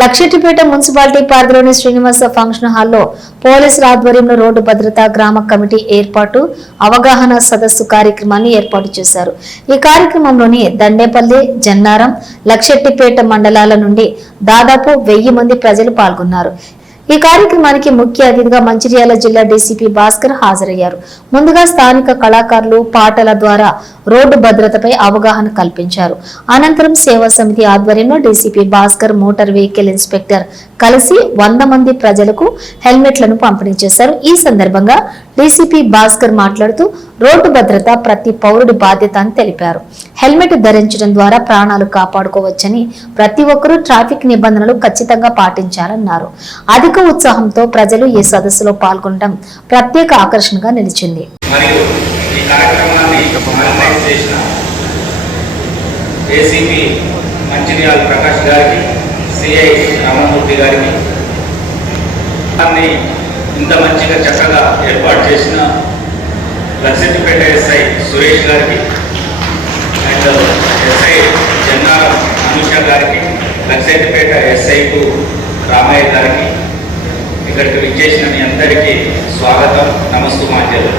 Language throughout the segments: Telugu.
లక్షెట్టిపేట మున్సిపాలిటీ పరిధిలోని శ్రీనివాస ఫంక్షన్ హాల్లో పోలీసుల ఆధ్వర్యంలో రోడ్డు భద్రత గ్రామ కమిటీ ఏర్పాటు అవగాహన సదస్సు కార్యక్రమాన్ని ఏర్పాటు చేశారు. ఈ కార్యక్రమంలోని దండేపల్లి, జన్నారం, లక్షెట్టిపేట మండలాల నుండి దాదాపు 1000 మంది ప్రజలు పాల్గొన్నారు. ఈ కార్యక్రమానికి ముఖ్య అతిథిగా మంచిర్యాల జిల్లా డీసీపీ భాస్కర్ హాజరయ్యారు. ముందుగా స్థానిక కళాకారులు పాటల ద్వారా రోడ్డు భద్రతపై అవగాహన కల్పించారు. అనంతరం సేవా సమితి ఆధ్వర్యంలో DCP Bhaskar, motor vehicle inspector కలిసి 100 మంది ప్రజలకు హెల్మెట్లను పంపిణీ చేశారు. ఈ సందర్భంగా డీసీపీ భాస్కర్ మాట్లాడుతూ రోడ్డు భద్రత ప్రతి పౌరుడి బాధ్యత అని తెలిపారు. హెల్మెట్ ధరించడం ద్వారా ప్రాణాలు కాపాడుకోవచ్చని, ప్రతి ఒక్కరూ ట్రాఫిక్ నిబంధనలు ఖచ్చితంగా పాటించాలన్నారు. అధిక ఉత్సాహంతో ప్రజలు ఈ సదస్సులో పాల్గొనడం ప్రత్యేక ఆకర్షణగా నిలిచింది. ఇంత మంచిగా చక్కగా ఏర్పాటు చేసిన లక్షెట్టిపేట ఎస్ఐ సురేష్ గారికి అండ్ ఎస్ఐ జన్నారం అనుష గారికి, లక్షెట్టిపేట ఎస్ఐకు రామయ్య గారికి, ఇక్కడికి విచ్చేసిన మీ అందరికీ స్వాగతం, నమస్తమాంజలు.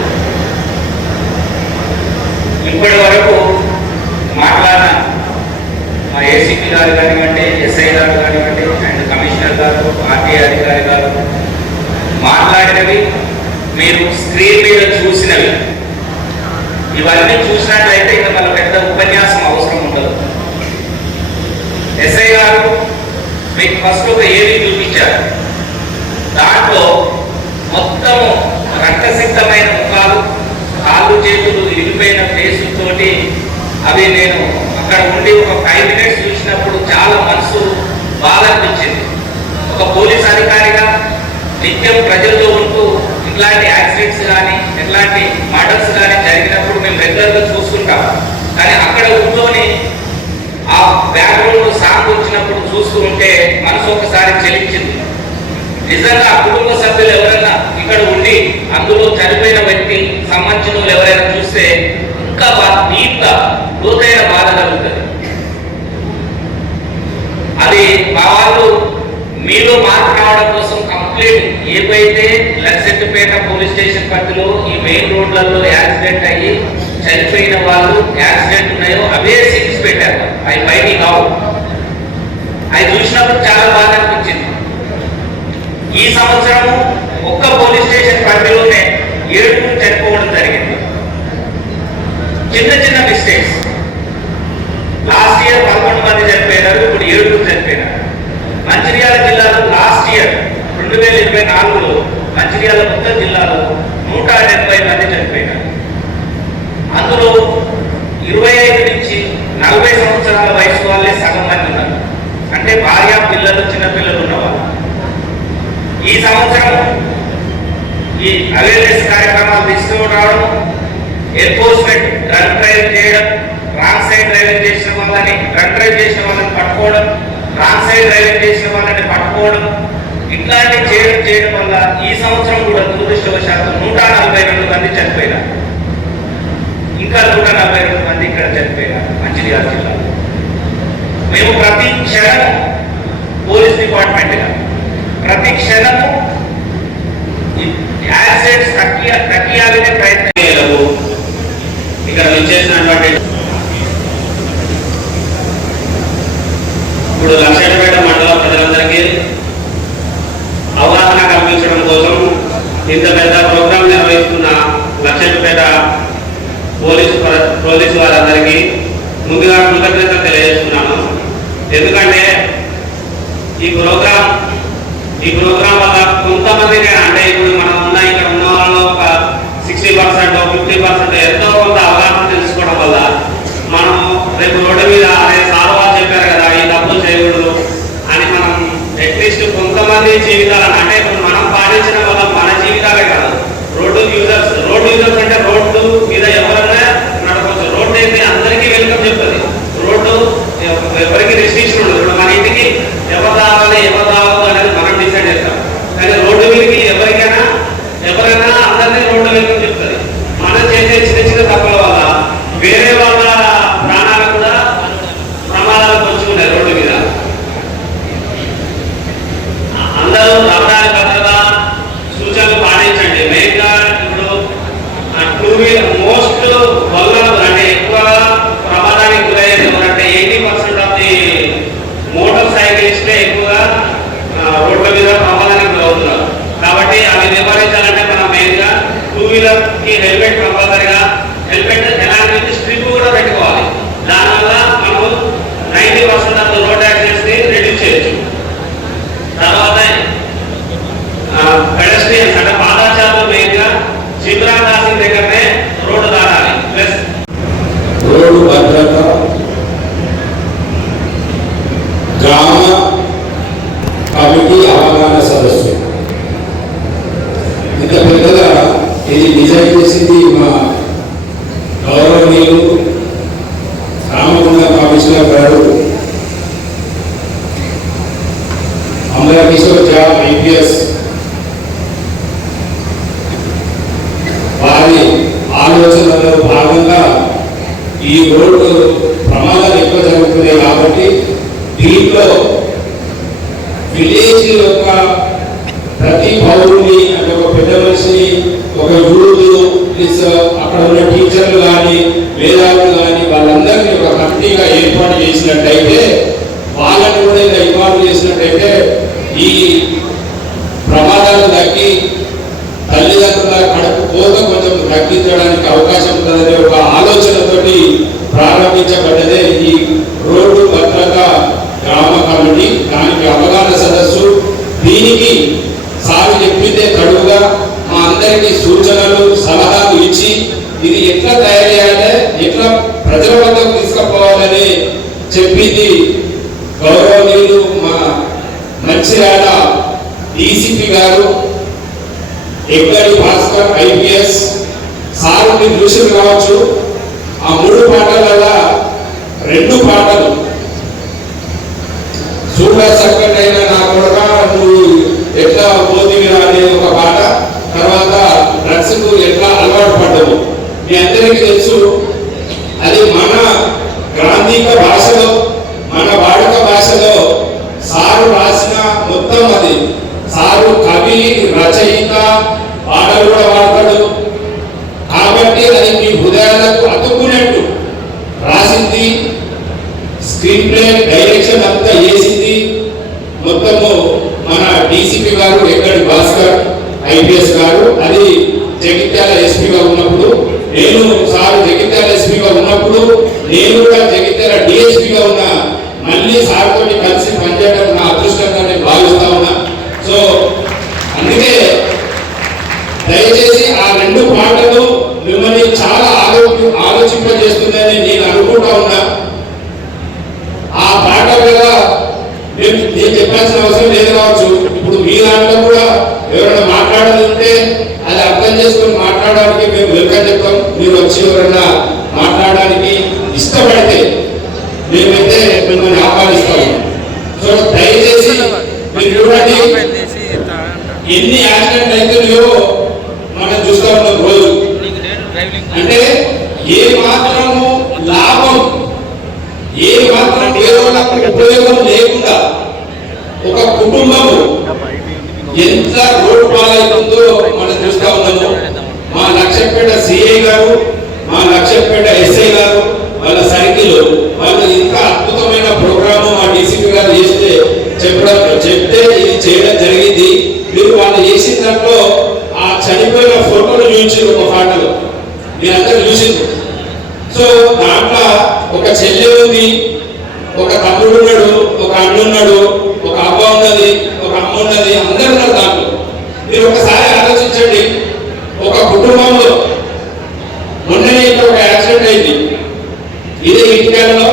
ఇప్పటి వరకు మాట్లాడిన మా ఏసీపీ గారు కానివ్వండి, ఎస్ఐ గారు కానివ్వండి, అండ్ కమిషనర్ గారు, ఆర్టీఐ అధికారి గారు మాట్లాడినవి మీరు స్క్రీన్ మీద చూసినవి. ఇవన్నీ చూసినట్లయితే ఇంకా మన పెద్ద ఉపన్యాసం అవసరం ఉండదు. ఎస్ఐ గారు మీకు ఫస్ట్ ఒక ఏది చూపించారు. దాంట్లో మొత్తము రక్తసిక్తమైన ముఖాలు, కాళ్ళు చేతులు ఇరిగిపోయిన ఫేసులతోటి అవి నేను అక్కడ ఉండి ఒక 5 మినిట్స్ చూసినప్పుడు చాలా మనసు బాధ అనిపించింది. ఒక పోలీస్ అధికారిగా నిత్యం ప్రజలతో ఉంటూ ఇట్లాంటి యాక్సిడెంట్స్ కానీ ఇట్లాంటి మర్డర్స్ కానీ జరిగినప్పుడు మేము రెగ్యులర్గా చూస్తుంటాం. కానీ అక్కడ కూర్చొని ఆ బ్యాక్గ్రౌండ్ సాంగ్ వచ్చినప్పుడు చూస్తూ ఉంటే మనసు ఒకసారి చెలించింది. నిజంగా ఆ కుటుంబ సభ్యులు ఎవరైనా ఇక్కడ ఉండి అందులో చనిపోయిన వ్యక్తి సంబంధించిన వాళ్ళు ఎవరైనా చూస్తే ఇంకా డీప్గా లోతైన బాధ కలుగుతుంది. అది మా వాళ్ళు మీలో మార్పు రావడం కోసం కంప్లీట్ ఏవైతే లక్షెట్టిపేట పోలీస్ స్టేషన్ పరిధిలో ఈ మెయిన్ రోడ్లలో యాక్సిడెంట్ అయ్యి చనిపోయిన వాళ్ళు యాక్సిడెంట్ ఉన్నాయో అవే సీన్స్ పెట్టారు. అవి బయటికి కావు. అవి చూసినప్పుడు చాలా బాధ అనిపించింది. ఈ సంవత్సరము ఒక్క పోలీస్ స్టేషన్ పరిధిలోనే 7 చనిపోవడం జరిగింది. చిన్న చిన్న మిస్టేక్స్. లాస్ట్ ఇయర్ 11 మంది చనిపోయినారు, ఇప్పుడు 7 చనిపోయినారు. మంచిర్యాల జిల్లాలో లాస్ట్ ఇయర్ 2024లో మంచిర్యాల మొత్తం జిల్లాలో 180 మంది చనిపోయినారు. అందులో 25 నుంచి 40 సంవత్సరాల వయసు వాళ్ళే సగం మంది ఉన్నారు. అంటే భార్య, పిల్లలు, చిన్నపిల్లలు ఉన్నవాళ్ళు. ఈ సంవత్సరం ఈ అవేర్నెస్ కార్యక్రమాలు తీసుకురావడం, ఎన్ఫోర్స్మెంట్ డ్రగ్ డ్రైవ్ చేయడం, రాంగ్ సైడ్ డ్రైవింగ్ చేసిన వాళ్ళని, డ్రగ్ డ్రైవ్ చేసిన వాళ్ళని పట్టుకోవడం, రాంగ్ సైడ్ డ్రైవింగ్ చేసిన వాళ్ళని పట్టుకోవడం, ఇట్లాంటివి చేయడం వల్ల ఈ సంవత్సరం కూడా దురదృష్టవశాత్తు 142 మంది చనిపోయినారు. ఇంకా 142 మంది ఇక్కడ చనిపోయినారు మంచిర్యాల జిల్లాలో. మేము ప్రతి క్షణము పోలీస్ డిపార్ట్మెంట్గా ప్రతి క్షణము యాక్సిడెంట్స్ తగ్గియాలనే ప్రయత్నం ఇక్కడ విచ్చేసినటువంటి ఇప్పుడు లక్షెట్టిపేట మండలం ప్రజలందరికీ అవగాహన కల్పించడం కోసం ఇంత పెద్ద ప్రోగ్రాం నిర్వహిస్తున్న లక్షెట్టిపేట పోలీసు వారందరికీ ముందుగా కృతజ్ఞత తెలియజేస్తున్నాను. ఎందుకంటే ఈ ప్రోగ్రాం వల్ల కొంతమందికి, అంటే ఇప్పుడు మనం ఇక్కడ ఉన్న వాళ్ళలో ఒక 60% 50% ఎంతో కొంత అవగాహన తెలుసుకోవడం వల్ల మనం రేపు రోడ్డు మీద సార్వా చెప్పారు కదా ఈ తప్పులు చేయకూడదు అని మనం అట్లీస్ట్ కొంతమంది జీవితాలను, అంటే మనం పాటించడం వల్ల మన జీవితాలే కాదు రోడ్డు యూజర్స్ అంటే రోడ్డు మీద ఎవరైనా నడపచ్చు. రోడ్డు అయితే అందరికీ వెల్కమ్ చెప్తుంది. రోడ్డు ఎవరికి రెస్ట్రిక్షన్ ఉండదు. ఇప్పుడు మన ఇంటికి ఎవరు రావాలి ఎవరు రావద్దు అనేది మనం డిసైడ్ చేస్తాం. కానీ రోడ్డు మీదకి ఎవరైనా అందరినీ రోడ్డు వెల్కమ్ చెప్తుంది. మనం చేసే చిన్న చిన్న తప్పుల వల్ల వేరే వాళ్ళ ప్రాణాలు కూడా ప్రమాదాలు పంచుకున్నాయి రోడ్డు మీద. అందరూ రహదారి భద్రత సూచనలు పాటించండి. మెయిన్గా ఇప్పుడు టూ వీలర్ మోస్ట్ వల్లరబుల్ అంటే ఎక్కువ ప్రమాదానికి గురయ్యేది ఎవరంటే 80% ఆఫ్ ది మోటార్ సైకిలిస్టే ఎక్కువగా రోడ్ల మీద ప్రమాదానికి గురవుతున్నారు. కాబట్టి అవి నివారించాలంటే మనం మెయిన్గా టూ వీలర్కి హెల్మెట్ కంపల్సరిగా, హెల్మెట్ ఎలాంటి స్ట్రిప్ కూడా పెట్టుకోవాలి. దానివల్ల మనం 90% ఆఫ్ రోడ్ యాక్సిడెంట్స్ని రిడ్యూస్ చేయొచ్చు. తర్వాత పెడస్ట్రియన్స్ అంటే పాదచారులు మెయిన్గా జిబ్రా క్రాసింగ్ దగ్గరనే రోడ్డు దాటాలి. ప్లస్ రోడ్డు భద్రత, గ్రామ కమిటీ అవగాహన సదస్సు. ఇంత పెద్దగా ఇది డిజైన్ చేసింది మా గౌరవనీయులు రామగుండ కమిషనర్ గారు అమరకిషోర్ జా ఐపీఎస్. వారి ఆలోచనలో భాగంగా ఈ రోడ్డు ప్రమాదాలు ఎక్కువ జరుగుతున్నాయి కాబట్టి దీంట్లో విలేజ్ యొక్క ప్రతి పౌరుని అంటే ఒక పెద్ద మనిషిని, ఒక యూత్, అక్కడ ఉన్న టీచర్లు కానీ వేదాలు కానీ వాళ్ళందరినీ ఒక కమిటీగా ఏర్పాటు చేసినట్టయితే, వాళ్ళని కూడా ఇలా ఇన్వాల్వ్ చేసినట్టయితే ఈ ప్రమాదాలు తగ్గి తల్లిదండ్రుల కడుపు కోత కొంచెం తగ్గించడానికి అవకాశం ఉంటుందనే ఒక ఆలోచనతోటి ప్రారంభించబడ్డదే ఈ రోడ్డు భద్రత గ్రామ కమిటీ. దానికి అవగాహన సదస్సు. దీనికి సార్ చెప్పిందే తడువుగా మా అందరికీ సూచనలు సలహాలు ఇచ్చి ఇది ఎట్లా తయారు చేయాలి, ఎట్లా ప్రజల వద్దకు తీసుకుపోవాలని చెప్పింది గౌరవనీయులు మా మంచిర్యాల డీసీపీ గారు ఎక్కడి భాస్కర్ ఐపీఎస్. సార్ మీరు చూసి కావచ్చు, ఆ 3 పాటలలో 2 పాటలు సూపర్ సర్కట్ అయిన నా కొడుక నువ్వు ఎట్లా పోతివిరా అనే ఒక పాట, తర్వాత డ్రగ్స్ కు ఎట్లా అలవాటు పడ్డము మీ అందరికీ తెలుసు. అది మన గ్రాంధిక భాషలో, మన వాడుక భాషలో సారు రాసిన మొత్తం అది. సారు కవి, రచయిత, పాటలు కూడా వాడతాడు. కాబట్టి అది మీ హృదయాలకు అతుక్కున్నట్టు రాసింది. స్క్రీన్ ప్లే డైరెక్షన్ అంతా వేసింది మొత్తము మన డీసీపీ గారు ఎక్కడి భాస్కర్ ఐపీఎస్ గారు. అది జగిత్యాల ఎస్పీగా ఉన్నప్పుడు, నేను సార్ జగిత్యాల ఎస్పీగా ఉన్నప్పుడు, నేను కూడా జగిత్యాల డిఎస్పీగా ఉన్నా. మళ్ళీ సార్ తోటి కలిసి పనిచేయడం నా అదృష్టంగా నేను భావిస్తా ఉన్నా. సో అందుకే దయచేసి ఆ 2 పాటలు మిమ్మల్ని చాలా ఆలోచింపజేస్తుందని నేను అనుకుంటా ఉన్నా. ఆ పాట మీద నేను చెప్పాల్సిన అవసరం లేదు కావచ్చు. ఇప్పుడు మీ దాంట్లో కూడా ఎవరైనా మాట్లాడాలి ఉంటే అది అర్థం చేసుకొని మాట్లాడడానికి మేము వెల్కమ్ చెప్తాం. మీరు వచ్చి ఎవరైనా మాట్లాడడానికి ఇష్టపడితే మేమైతే మిమ్మల్ని ఆహ్వానిస్తాము. సో దయచేసి మీరు చూడండి, ఎన్ని యాక్సిడెంట్ అవుతున్నాయో మనం చూస్తా ఉన్నాం రోజు. అంటే ఏ మాత్రము లాభం, ఏ మాత్రం ఉపయోగం లేకుండా ఒక కుటుంబము ఎంత రోడ్డు పాలవుతుందో మనం చూస్తా ఉన్నాము. మా లక్షపేట సిఐ గారు, మా లక్షపేట ఎస్ఐ గారు, వాళ్ళ సైకిల్ వాళ్ళు ఇంత అద్భుతమైన ప్రోగ్రాము మా డీసీపీ గారు చెప్తే ఇది చేయడం జరిగింది. మీరు వాళ్ళు చేసిన దాంట్లో ఆ చనిపోయిన ఫోటోలు చూపించారు ఒక పాటలో, మీరందరూ చూసింది. సో దాంట్లో ఒక చెల్లె ఉంది, ఒక తమ్ముడు ఉన్నాడు, ఒక అన్న ఉన్నాడు, ఒక అబ్బ ఉన్నది, ఒక అమ్మ ఉన్నది, అందరూ ఉన్నారు దాంట్లో. మీరు ఒకసారి ఆలోచించండి, ఒక కుటుంబంలో మొన్ననే ఇక్కడ ఒక యాక్సిడెంట్ అయింది. ఇదే ఇంటికాలలో